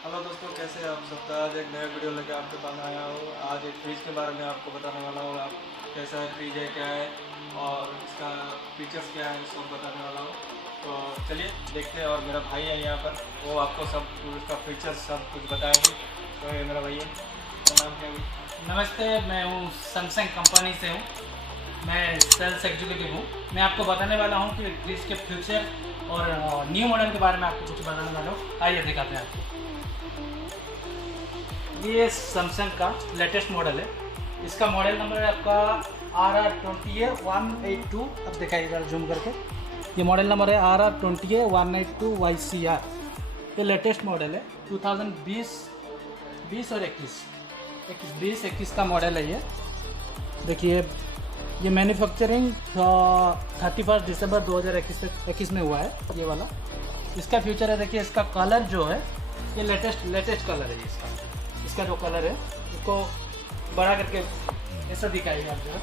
Hello दोस्तों, कैसे हैं आप सब। तो आज एक नया वीडियो लेकर आपके पास आया हूँ। आज एक फ्रिज के बारे में आपको बताने वाला हूँ। आप कैसा है फ्रिज है, क्या है और इसका फीचर्स क्या है, सब बताने वाला हूँ। तो चलिए देखते हैं। और मेरा भाई है यहाँ पर, वो आपको सब इसका फीचर्स सब कुछ बताएंगे। तो ये मेरा भाई है, उसका नाम क्या है? नमस्ते, मैं हूँ सैमसंग कंपनी से हूँ। मैं सेल्स एग्जीक्यूटिव हूँ। मैं आपको बताने वाला हूँ कि फ्रिज के फ्यूचर और न्यू मॉडल के बारे में आपको कुछ बताने वाला हूँ। आइए दिखाते हैं आपको। ये सैमसंग का लेटेस्ट मॉडल है। इसका मॉडल नंबर है आपका RR20A182। अब दिखाइएगा जूम करके। ये मॉडल नंबर है RR20A182YCR। ये लेटेस्ट मॉडल है 2020 और 21 का मॉडल है। ये देखिए, ये मैन्युफैक्चरिंग 31 दिसंबर 2021 में हुआ है ये वाला। इसका फ्यूचर है, देखिए इसका कलर जो है ये लेटेस्ट कलर है। इसका जो कलर है इसको बड़ा करके ऐसा दिखाएगा आप जो है।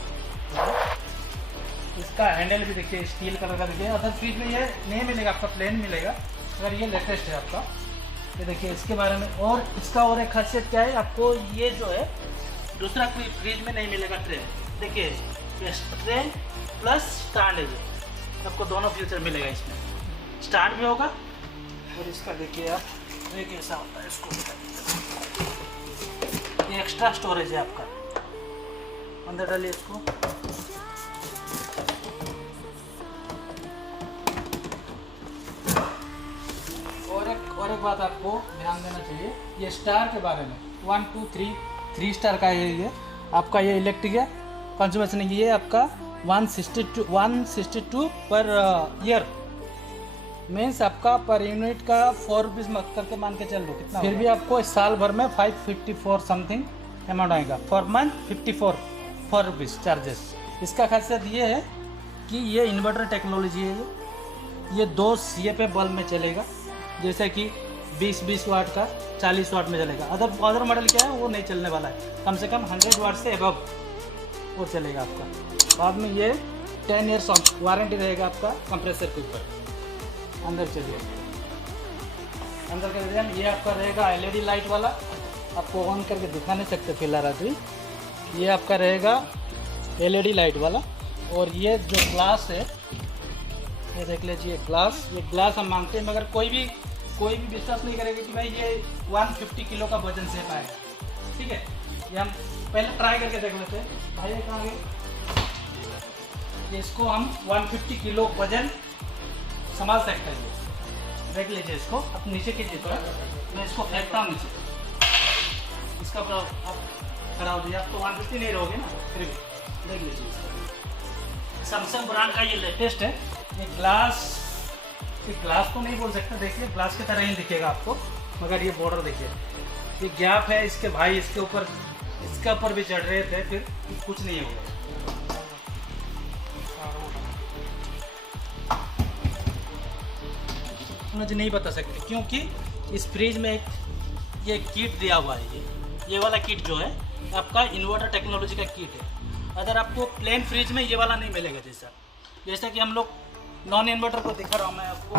इसका हैंडल भी देखिए स्टील कलर का देखिए। अदर फ्रिज में ये नहीं मिलेगा आपका, प्लेन मिलेगा, अगर ये लेटेस्ट है आपका। ये देखिए इसके बारे में। और इसका और एक खासियत क्या है, आपको ये जो है दूसरा कोई फ्रिज में नहीं मिलेगा ट्रे। देखिए ये ट्रे प्लस स्टैंड है, आपको दोनों फ्यूचर मिलेगा इसमें। स्टैंड भी होगा और इसका देखिए आप एक ऐसा होता है। इसको ये एक्स्ट्रा स्टोरेज है आपका। अंदर डालिए इसको। और एक बात आपको ध्यान देना चाहिए, ये स्टार के बारे में 1 2 3 स्टार का है। ये आपका ये इलेक्ट्रिक है कंज्यूमेशन, ये आपका 162 पर ईयर मीन्स आपका पर यूनिट का 4 रुपीज़ मत करके मान के चल लो कितना। फिर भी आपको इस साल भर में 554 समथिंग अमाउंट आएगा। For month 4 rupees charges. इसका खासियत ये है कि ये इन्वर्टर टेक्नोलॉजी है। ये 2 CFA बल्ब में चलेगा, जैसे कि 20 वाट का 40 वाट में चलेगा। अदर मॉडल क्या है वो नहीं चलने वाला है। कम से कम 100 वाट से एबव वो चलेगा आपका। बाद में ये 10 ईयर्स वारंटी रहेगा आपका कंप्रेसर के ऊपर। अंदर चलिए, अंदर कर दिया। ये आपका रहेगा LED लाइट वाला, आपको ऑन करके दिखा नहीं सकते फिलहाल अभी। ये आपका रहेगा LED लाइट वाला। और ये जो ग्लास है ये देख लीजिए, ग्लास। ये ग्लास हम मांगते हैं, मगर कोई भी विश्वास नहीं करेगा कि भाई ये 150 किलो का वजन से पाएगा। ठीक है, ये हम पहले ट्राई करके देख लेते हैं। भाई कहाँ गए? इसको हम 150 किलो वजन संभाल सकते हैं। देख लीजिए इसको। अब नीचे कीजिए थोड़ा, मैं इसको फेंकता हूँ नीचे। इसका आप खड़ा हो जाइए। आप तो 150 नहीं रहोगे ना, फिर भी देख लीजिए इसको। सैमसंग ब्रांड का ये लेटेस्ट है। ये ग्लास को नहीं बोल सकते, देखिए ग्लास की तरह ही दिखेगा आपको, मगर ये बॉर्डर देखिए, ये गैप है इसके। भाई इसके ऊपर भी चढ़ रहे थे, फिर कुछ नहीं होगा। मुझे नहीं बता सकते क्योंकि इस फ्रिज में ये किट दिया हुआ है। ये वाला किट जो है आपका इन्वर्टर टेक्नोलॉजी का किट है। अगर आपको प्लेन फ्रिज में ये वाला नहीं मिलेगा। जैसा कि हम लोग नॉन इन्वर्टर को दिखा रहा हूँ मैं आपको।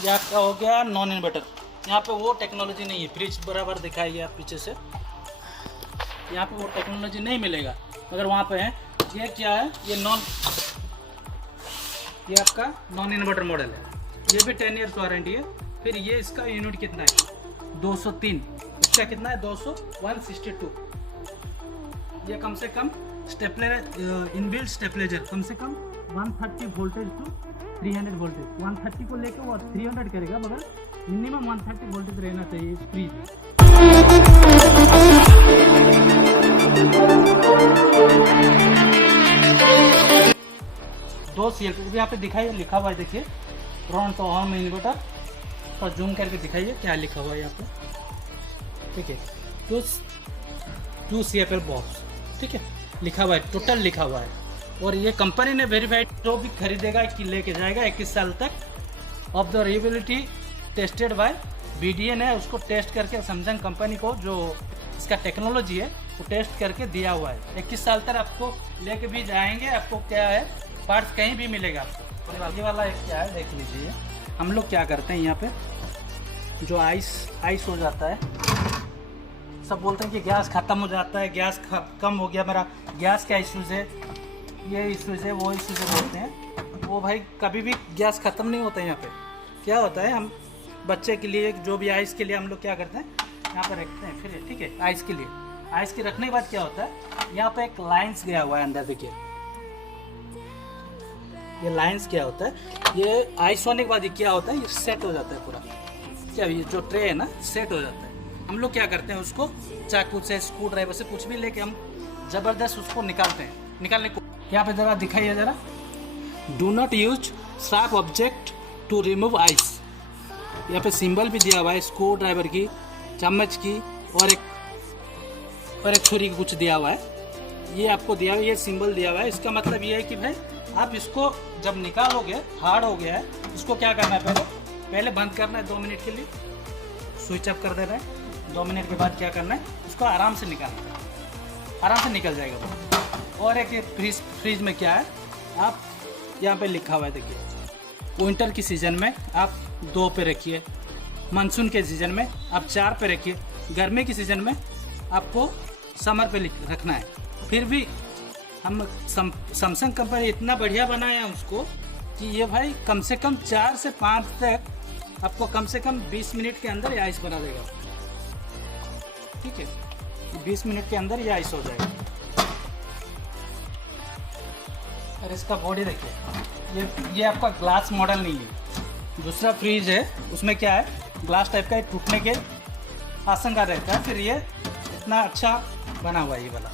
ये आपका हो गया नॉन इन्वर्टर। यहाँ पे वो टेक्नोलॉजी नहीं है। फ्रिज बराबर दिखाइए आप पीछे से। यहाँ पे वो टेक्नोलॉजी नहीं मिलेगा, मगर वहाँ पे है। ये क्या है, ये आपका नॉन इन्वर्टर मॉडल है। ये भी 10 ईयर्स वारंटी है। फिर ये इसका यूनिट कितना है 203। इसका कितना है 162। ये कम से कम इनबिल्ट स्टेबलाइजर कम से कम 130 वोल्टेज टू 300 वोल्टेज। 130 को लेकर वो 300 करेगा, मगर मिनिमम 130 वोल्टेज रहना चाहिए इस फ्रिज में। 2 CFA यहाँ पे दिखाइए, लिखा हुआ है देखिए, फ्रंट तो होम इन्वर्टर। तो जूम करके दिखाइए क्या लिखा हुआ है यहाँ पे। ठीक है, 2 CFL बॉक्स, ठीक है, लिखा हुआ है, टोटल लिखा हुआ है। और ये कंपनी ने वेरीफाइड, जो भी खरीदेगा कि लेके जाएगा 21 साल तक। Of the reliability tested by BDN है, उसको टेस्ट करके सैमसंग कंपनी को जो इसका टेक्नोलॉजी है वो टेस्ट करके दिया हुआ है। 21 साल तक आपको लेके भी जाएंगे, आपको क्या है पार्ट्स कहीं भी मिलेगा आपको। ये वाला एक क्या है देख लीजिए। हम लोग क्या करते हैं यहाँ पे जो आइस हो जाता है, सब बोलते हैं कि गैस ख़त्म हो जाता है, गैस कम हो गया, मेरा गैस का इश्यूज़ है, ये इश्यूज़ है, वो इश्यूज़ है बोलते हैं। वो भाई कभी भी गैस ख़त्म नहीं होता है। यहाँ पे क्या होता है, हम बच्चे के लिए जो भी आइस के लिए हम लोग क्या करते हैं यहाँ पर रखते हैं, फिर ठीक है आइस के लिए। आइस के रखने के बाद क्या होता है, यहाँ पे एक लाइन्स गया हुआ है अंदर, देखिए ये लाइन्स क्या होता है, ये आइस होने के बाद ये क्या होता है, ये सेट हो जाता है पूरा। क्या ये जो ट्रे है ना सेट हो जाता है। हम लोग क्या करते हैं उसको चाकू से, स्क्रू ड्राइवर से, कुछ भी लेके हम ज़बरदस्त उसको निकालते हैं। निकालने को यहाँ पे ज़रा दिखाइए ज़रा, do not use sharp object to remove ice. यहाँ पे सिंबल भी दिया हुआ है, स्क्रू ड्राइवर की, चम्मच की और एक छुरी की कुछ दिया हुआ है। ये आपको दिया हुआ है, ये सिंबल दिया हुआ है। इसका मतलब ये है कि भाई आप इसको जब निकालोगे, हार्ड हो गया है, इसको क्या करना है, पहले बंद करना है 2 मिनट के लिए, स्विच ऑफ कर देना है। 2 मिनट के बाद क्या करना है, इसको आराम से निकालना है, आराम से निकल जाएगा वो। और एक फ्रीज में क्या है, आप यहाँ पे लिखा हुआ है देखिए, विंटर की सीज़न में आप 2 पे रखिए, मानसून के सीज़न में आप 4 पे रखिए, गर्मी की सीज़न में आपको समर पे रखना है। फिर भी हम सैमसंग कंपनी इतना बढ़िया बनाया है उसको कि ये भाई कम से कम 4 से 5 तक आपको कम से कम 20 मिनट के अंदर ये आइस बना देगा। ठीक है, 20 मिनट के अंदर ये आइस हो जाएगा। और इसका बॉडी देखिए, ये आपका ग्लास मॉडल नहीं है, दूसरा फ्रीज है, उसमें क्या है ग्लास टाइप का टूटने के आशंका रहता है। फिर ये इतना अच्छा बना हुआ है ये वाला।